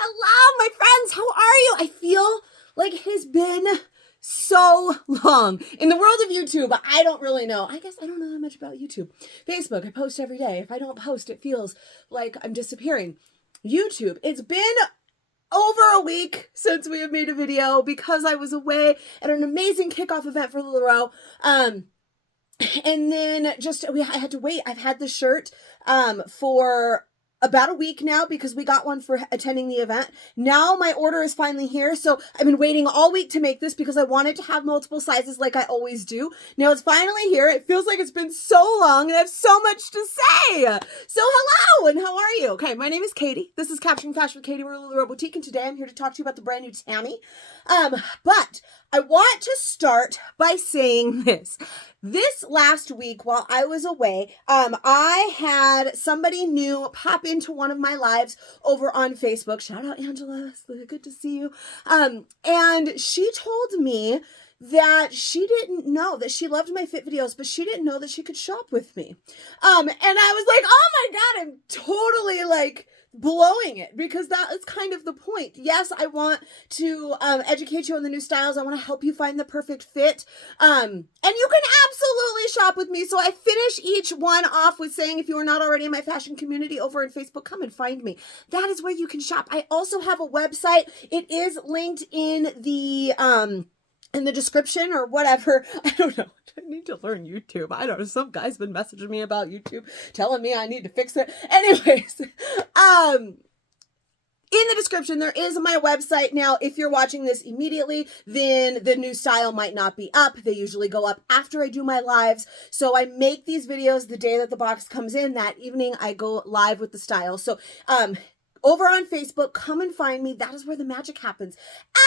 Hello, my friends. How are you? I feel like it has been so long in the world of YouTube. I don't really know. I guess I don't know that much about YouTube. Facebook, I post every day. If I don't post, it feels like I'm disappearing. YouTube, it's been over a week since we have made a video because I was away at an amazing kickoff event for LuLaRoe. And then I had to wait. I've had the shirt for about a week now because we got one for attending the event. Now my order is finally here. So I've been waiting all week to make this because I wanted to have multiple sizes like I always do. Now it's finally here. It feels like it's been so long and I have so much to say. So hello and how are you? Okay, my name is Katie. This is Capturing Fashion with Katie. We're LuLaRoe Boutique and today I'm here to talk to you about the brand new Tammy. But I want to start by saying this. This last week while I was away, I had somebody new pop into one of my lives over on Facebook. Shout out Angela, it's good to see you. And she told me that she didn't know that she loved my fit videos, but she didn't know that she could shop with me. And I was like, oh my God, I'm totally like blowing it because that is kind of the point. Yes, I want to educate you on the new styles. I want to help you find the perfect fit. And you can absolutely shop with me. So I finish each one off with saying, if you are not already in my fashion community over on Facebook, come and find me. That is where you can shop. I also have a website. It is linked in the description or whatever. I don't know. I need to learn YouTube. I don't know. Some guy's been messaging me about YouTube, telling me I need to fix it. Anyways, in the description, there is my website. Now, if you're watching this immediately, then the new style might not be up. They usually go up after I do my lives. So I make these videos the day that the box comes in. That evening, I go live with the style. So, over on Facebook, come and find me. That is where the magic happens.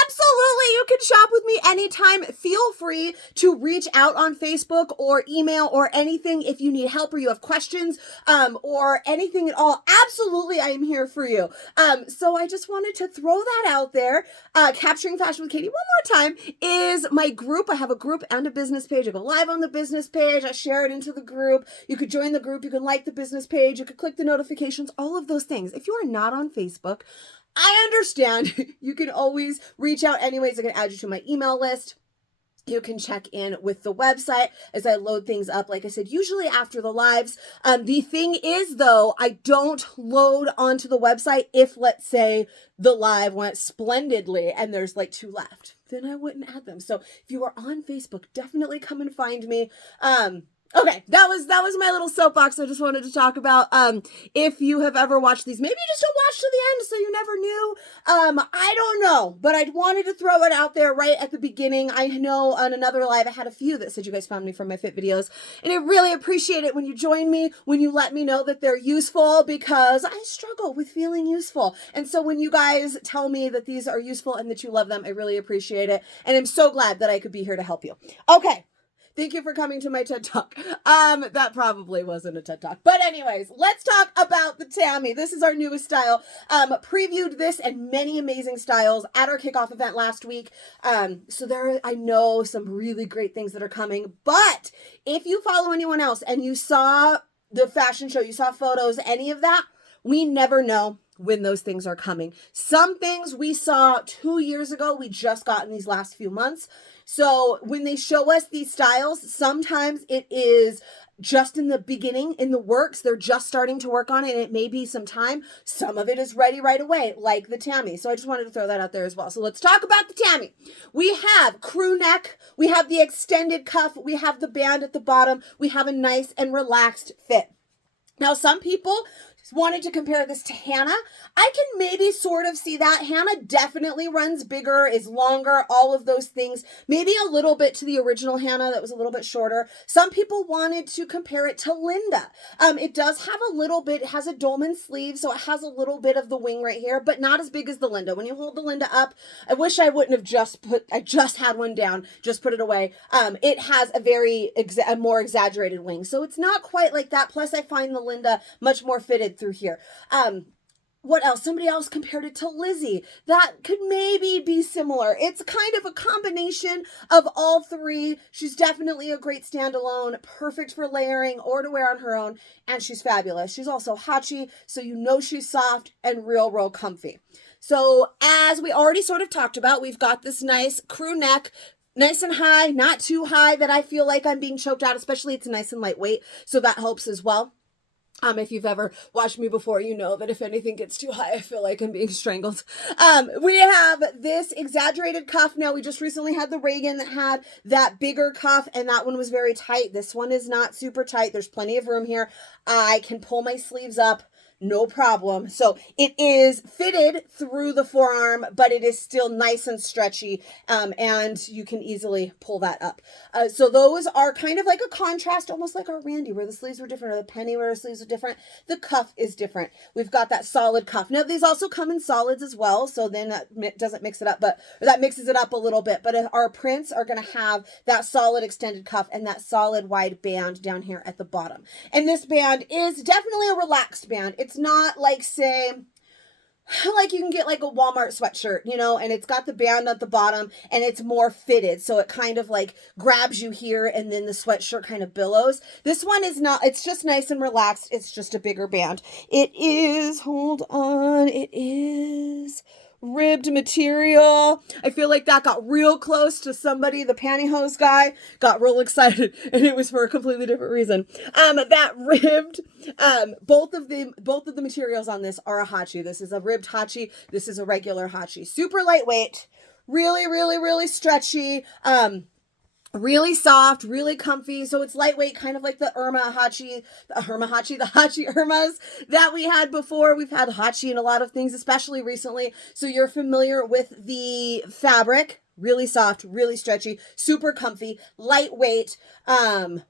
Absolutely, you can shop with me anytime. Feel free to reach out on Facebook or email or anything if you need help or you have questions or anything at all. Absolutely, I am here for you. So I just wanted to throw that out there. Capturing Fashion with Katie one more time is my group. I have a group and a business page. I go live on the business page. I share it into the group. You could join the group. You can like the business page. You could click the notifications, all of those things. If you are not on Facebook, I understand. You can always reach out anyways. I can add you to my email list. You can check in with the website as I load things up. Like I said, usually after the lives. The thing is, though, I don't load onto the website if, let's say, the live went splendidly and there's like 2 left. Then I wouldn't add them. So if you are on Facebook, definitely come and find me. Okay, that was my little soapbox I just wanted to talk about. If you have ever watched these, maybe you just don't watch to the end so you never knew. I don't know, but I wanted to throw it out there right at the beginning. I know on another live I had a few that said you guys found me from my fit videos, and I really appreciate it when you join me, when you let me know that they're useful because I struggle with feeling useful. And so when you guys tell me that these are useful and that you love them, I really appreciate it. And I'm so glad that I could be here to help you. Okay. Thank you for coming to my TED Talk. That probably wasn't a TED Talk. But anyways, let's talk about the Tammy. This is our newest style. Previewed this and many amazing styles at our kickoff event last week. So there are, I know, some really great things that are coming. But if you follow anyone else and you saw the fashion show, you saw photos, any of that, we never know when those things are coming. Some things we saw 2 years ago, we just got in these last few months. So when they show us these styles, sometimes it is just in the beginning, in the works. They're just starting to work on it, and it may be some time. Some of it is ready right away, like the Tammy. So I just wanted to throw that out there as well. So let's talk about the Tammy. We have crew neck. We have the extended cuff. We have the band at the bottom. We have a nice and relaxed fit. Now, some people wanted to compare this to Hannah. I can maybe sort of see that. Hannah definitely runs bigger, is longer, all of those things. Maybe a little bit to the original Hannah that was a little bit shorter. Some people wanted to compare it to Linda. It does have a little bit, it has a dolman sleeve, so it has a little bit of the wing right here, but not as big as the Linda. When you hold the Linda up, I wish I wouldn't have I just had one down, just put it away. It has a more exaggerated wing, so it's not quite like that. Plus, I find the Linda much more fitted through here. What else? Somebody else compared it to Lizzie. That could maybe be similar. It's kind of a combination of all three. She's definitely a great standalone, perfect for layering or to wear on her own, and she's fabulous. She's also Hacci, so you know she's soft and real comfy. So as we already sort of talked about, we've got this nice crew neck, nice and high, not too high that I feel like I'm being choked out, especially it's nice and lightweight, so that helps as well. If you've ever watched me before, you know that if anything gets too high, I feel like I'm being strangled. We have this exaggerated cuff. Now, we just recently had the Rayon that had that bigger cuff, and that one was very tight. This one is not super tight. There's plenty of room here. I can pull my sleeves up. No problem. So it is fitted through the forearm, but it is still nice and stretchy, and you can easily pull that up. So those are kind of like a contrast, almost like our Randy, where the sleeves were different, or the Penny where the sleeves were different. The cuff is different. We've got that solid cuff. Now, these also come in solids as well, so then that doesn't mix it up, or that mixes it up a little bit. But our prints are going to have that solid extended cuff and that solid wide band down here at the bottom. And this band is definitely a relaxed band. It's not like, say, like you can get like a Walmart sweatshirt, you know, and it's got the band at the bottom and it's more fitted. So it kind of like grabs you here and then the sweatshirt kind of billows. This one is not, it's just nice and relaxed. It's just a bigger band. It is, hold on, it is ribbed material. I feel like that got real close to somebody. The pantyhose guy got real excited, and it was for a completely different reason. That ribbed, both of the materials on this are a Hacci. This is a ribbed Hacci. This is a regular Hacci. Super lightweight, really stretchy. Really soft, really comfy. So it's lightweight, kind of like the Hacci Irmas that we had before. We've had Hacci in a lot of things, especially recently. So you're familiar with the fabric. Really soft, really stretchy, super comfy, lightweight,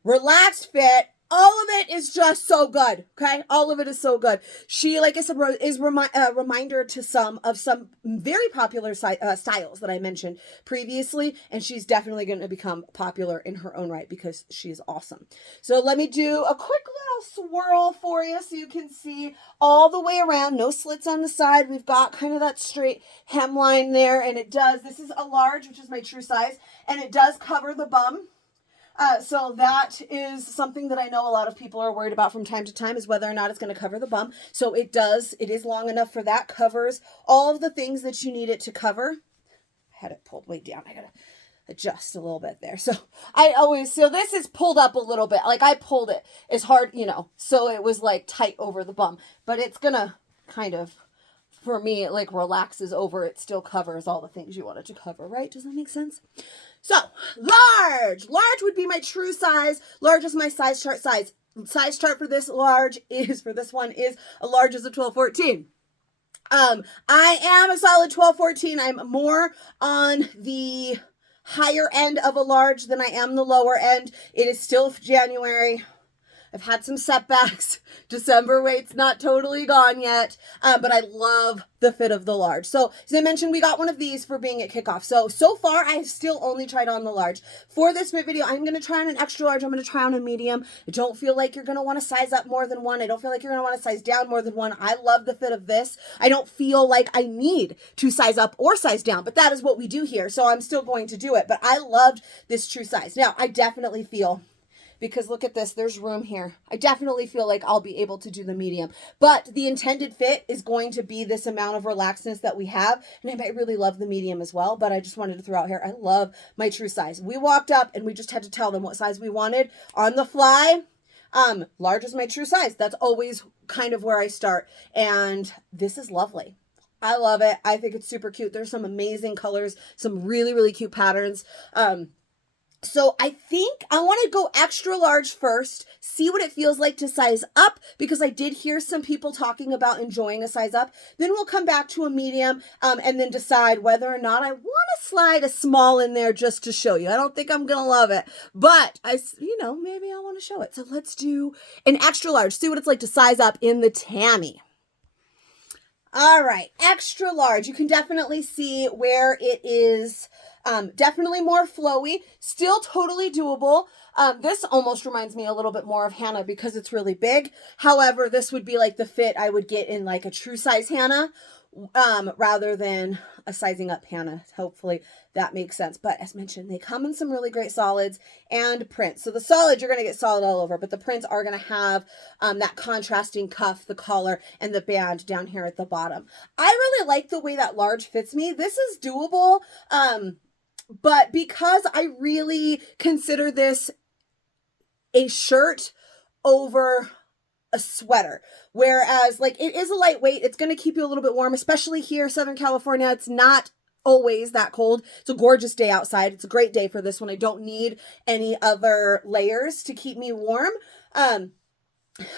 relaxed fit. All of it is just so good, okay? All of it is so good. She, like I said, is a reminder to some very popular styles that I mentioned previously, and she's definitely going to become popular in her own right because she's awesome. So let me do a quick little swirl for you so you can see all the way around. No slits on the side. We've got kind of that straight hemline there, and this is a large, which is my true size, and it does cover the bum. So that is something that I know a lot of people are worried about from time to time, is whether or not it's going to cover the bum. So it is long enough for that, covers all of the things that you need it to cover. I had it pulled way down. I got to adjust a little bit there. So this is pulled up a little bit. Like I pulled it as hard, so it was like tight over the bum, but it's going to kind of, for me, it like relaxes over. It still covers all the things you want it to cover, right? Does that make sense? So, large would be my true size. Large is my size chart size. Size chart for this one is a large is a 12-14. I am a solid 12-14. I'm more on the higher end of a large than I am the lower end. It is still January. I've had some setbacks. December weight's not totally gone yet, but I love the fit of the large. So as I mentioned, we got one of these for being at kickoff. So far, I've still only tried on the large. For this video, I'm going to try on an extra large. I'm going to try on a medium. I don't feel like you're going to want to size up more than one. I don't feel like you're going to want to size down more than one. I love the fit of this. I don't feel like I need to size up or size down, but that is what we do here. So I'm still going to do it, but I loved this true size. Now, I definitely feel, because look at this, there's room here. I definitely feel like I'll be able to do the medium, but the intended fit is going to be this amount of relaxedness that we have. And I might really love the medium as well, but I just wanted to throw out here, I love my true size. We walked up and we just had to tell them what size we wanted on the fly. Large is my true size. That's always kind of where I start. And this is lovely. I love it. I think it's super cute. There's some amazing colors, some really cute patterns. So I think I want to go extra large first, see what it feels like to size up, because I did hear some people talking about enjoying a size up. Then we'll come back to a medium, and then decide whether or not I want to slide a small in there just to show you. I don't think I'm going to love it, but maybe I want to show it. So let's do an extra large, see what it's like to size up in the Tammy. All right, extra large. You can definitely see where it is definitely more flowy, still totally doable. This almost reminds me a little bit more of Hannah because it's really big. However, this would be like the fit I would get in like a true size Hannah rather than a sizing up Hannah. Hopefully that makes sense. But as mentioned, they come in some really great solids and prints. So the solid, you're going to get solid all over, but the prints are going to have that contrasting cuff, the collar, and the band down here at the bottom. I really like the way that large fits me. This is doable. But because I really consider this a shirt over a sweater, whereas like it is a lightweight, it's going to keep you a little bit warm, especially here, Southern California. It's not always that cold. It's a gorgeous day outside. It's a great day for this one. I don't need any other layers to keep me warm.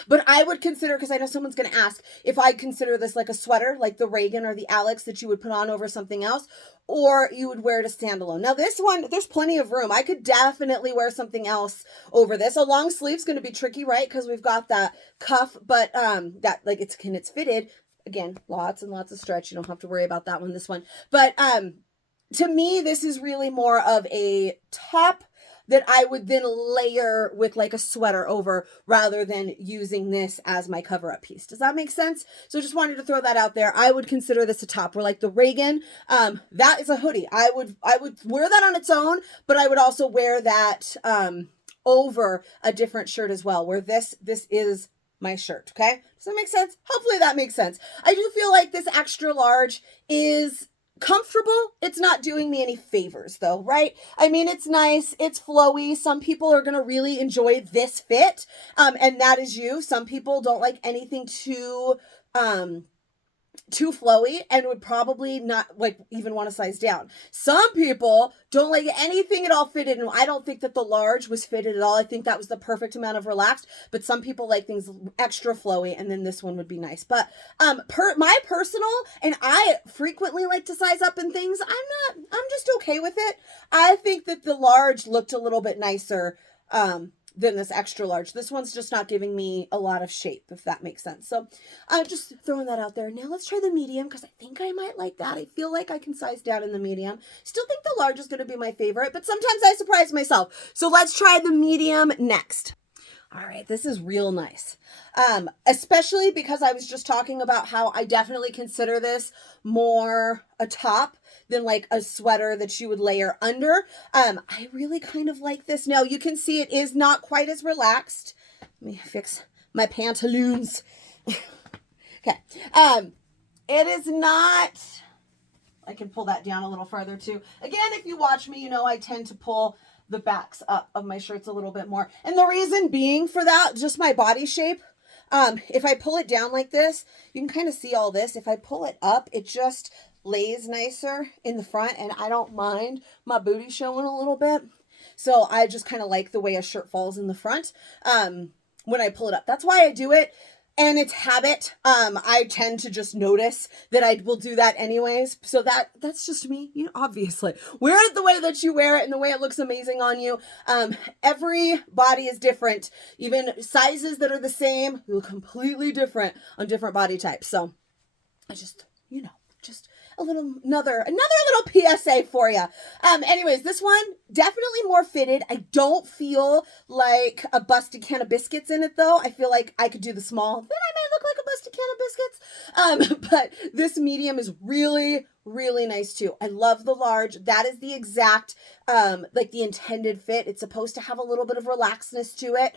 But I would consider, because I know someone's going to ask, if I consider this like a sweater, like the Rayon or the Alex that you would put on over something else, or you would wear it as standalone. Now this one, there's plenty of room. I could definitely wear something else over this. A long sleeve's going to be tricky, right? Because we've got that cuff, but that like it's fitted. Again, lots and lots of stretch. You don't have to worry about that one, this one. But to me, this is really more of a top that I would then layer with like a sweater over rather than using this as my cover up piece. Does that make sense? So just wanted to throw that out there. I would consider this a top. We're like the Rayon, that is a hoodie. I would wear that on its own, but I would also wear that over a different shirt as well, where this is my shirt. Okay. Does that make sense? Hopefully that makes sense. I do feel like this extra large is comfortable. It's not doing me any favors though, right? I mean, it's nice, it's flowy. Some people are going to really enjoy this fit. And that is you. Some people don't like anything too flowy and would probably not like even want to size down. Some people don't like anything at all fitted, and I don't think that the large was fitted at all. I think that was the perfect amount of relaxed, but some people like things extra flowy, and then this one would be nice. But my personal, and I frequently like to size up in things, I'm just okay with it. I think that the large looked a little bit nicer than this extra large. This one's just not giving me a lot of shape, if that makes sense. So I'm just throwing that out there. Now let's try the medium, because I think I might like that. I feel like I can size down in the medium. Still think the large is going to be my favorite, but sometimes I surprise myself. So let's try the medium next. All right, this is real nice. Especially because I was just talking about how I definitely consider this more a top than like a sweater that you would layer under. I really kind of like this. Now you can see it is not quite as relaxed. Let me fix my pantaloons. Okay. It is not, I can pull that down a little further too. Again, if you watch me, you know I tend to pull the backs up of my shirts a little bit more. And the reason being for that, just my body shape. If I pull it down like this, you can kind of see all this. If I pull it up, it just lays nicer in the front, and I don't mind my booty showing a little bit. So I just kind of like the way a shirt falls in the front when I pull it up. That's why I do it. And it's habit. I tend to just notice that I will do that anyways. So that's just me, you know, obviously. Wear it the way that you wear it and the way it looks amazing on you. Every body is different. Even sizes that are the same look completely different on different body types. So I just, you know, just another little PSA for you. Anyways, this one definitely more fitted. I don't feel like a busted can of biscuits in it though. I feel like I could do the small, then I might look like a busted can of biscuits. But this medium is really, really nice too. I love the large. That is the exact, like the intended fit. It's supposed to have a little bit of relaxedness to it.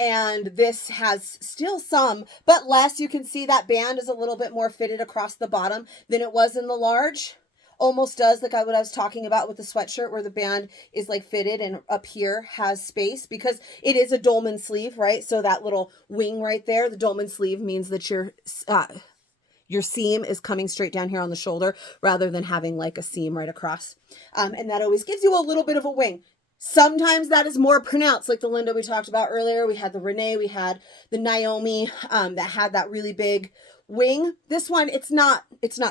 And this has still some, but less. You can see that band is a little bit more fitted across the bottom than it was in the large. Almost does, like what I was talking about with the sweatshirt, where the band is like fitted and up here has space, because it is a dolman sleeve, right? So that little wing right there, the dolman sleeve means that your seam is coming straight down here on the shoulder rather than having like a seam right across. And that always gives you a little bit of a wing. Sometimes that is more pronounced, like the Linda we talked about earlier. We had the Renee, we had the Naomi that had that really big wing. This one, it's not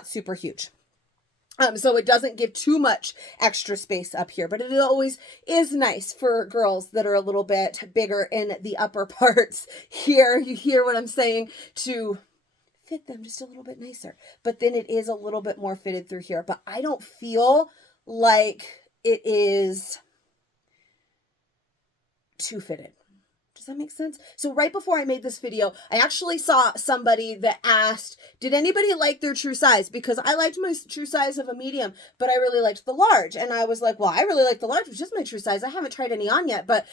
super huge. So it doesn't give too much extra space up here, but it always is nice for girls that are a little bit bigger in the upper parts here. You hear what I'm saying? To fit them just a little bit nicer. But then it is a little bit more fitted through here. But I don't feel like it is too fitted. Does that make sense? So right before I made this video, I actually saw somebody that asked, did anybody like their true size? Because I liked my true size of a medium, but I really liked the large. And I was like, well, I really like the large, which is my true size. I haven't tried any on yet, but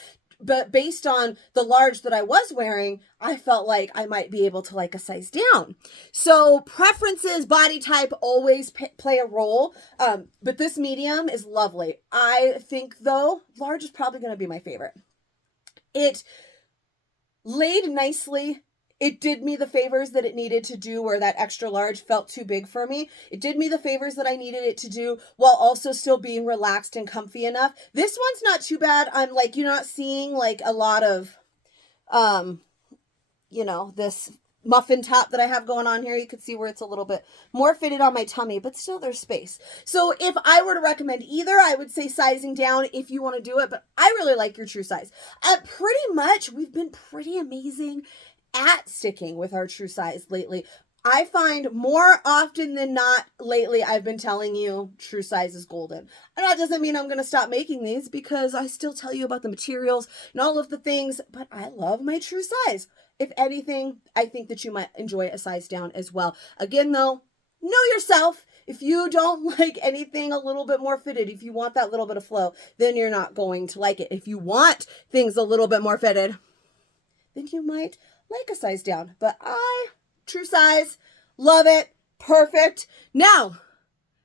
based on the large that I was wearing, I felt like I might be able to like a size down. So preferences, body type always play a role. But this medium is lovely. I think though, large is probably going to be my favorite. It laid nicely. It did me the favors that it needed to do where that extra large felt too big for me. It did me the favors that I needed it to do while also still being relaxed and comfy enough. This one's not too bad. I'm like, you're not seeing like a lot of, you know, this muffin top that I have going on here. You can see where it's a little bit more fitted on my tummy, but still there's space. So if I were to recommend either, I would say sizing down if you want to do it, but I really like your true size. Pretty much, we've been pretty amazing at sticking with our true size lately. I find more often than not lately, I've been telling you true size is golden. And that doesn't mean I'm going to stop making these because I still tell you about the materials and all of the things, but I love my true size. If anything, I think that you might enjoy a size down as well. Again, though, know yourself. If you don't like anything a little bit more fitted, if you want that little bit of flow, then you're not going to like it. If you want things a little bit more fitted, then you might like a size down. But true size, love it, perfect. Now,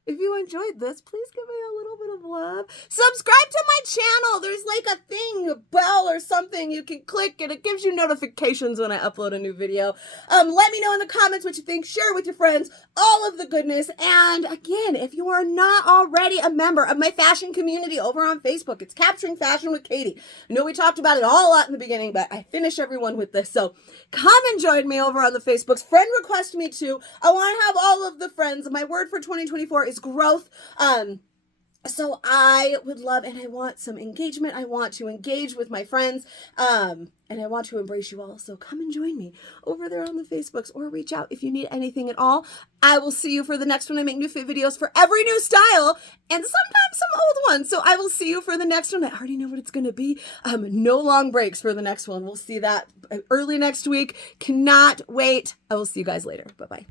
if you enjoyed this, please give me a little bit of love. Subscribe to my channel. There's like a thing, a bell or something you can click and it gives you notifications when I upload a new video. Let me know in the comments what you think. Share with your friends all of the goodness. And again, if you are not already a member of my fashion community over on Facebook, it's Capturing Fashion with Katie. I know we talked about it all a lot in the beginning, but I finish everyone with this. So come and join me over on the Facebooks. Friend request me too. I want to have all of the friends. My word for 2024 is growth. So I would love, and I want some engagement. I want to engage with my friends, and I want to embrace you all. So come and join me over there on the Facebooks or reach out if you need anything at all. I will see you for the next one. I make new fit videos for every new style and sometimes some old ones. So I will see you for the next one. I already know what it's going to be. No long breaks for the next one. We'll see that early next week. Cannot wait. I will see you guys later. Bye-bye.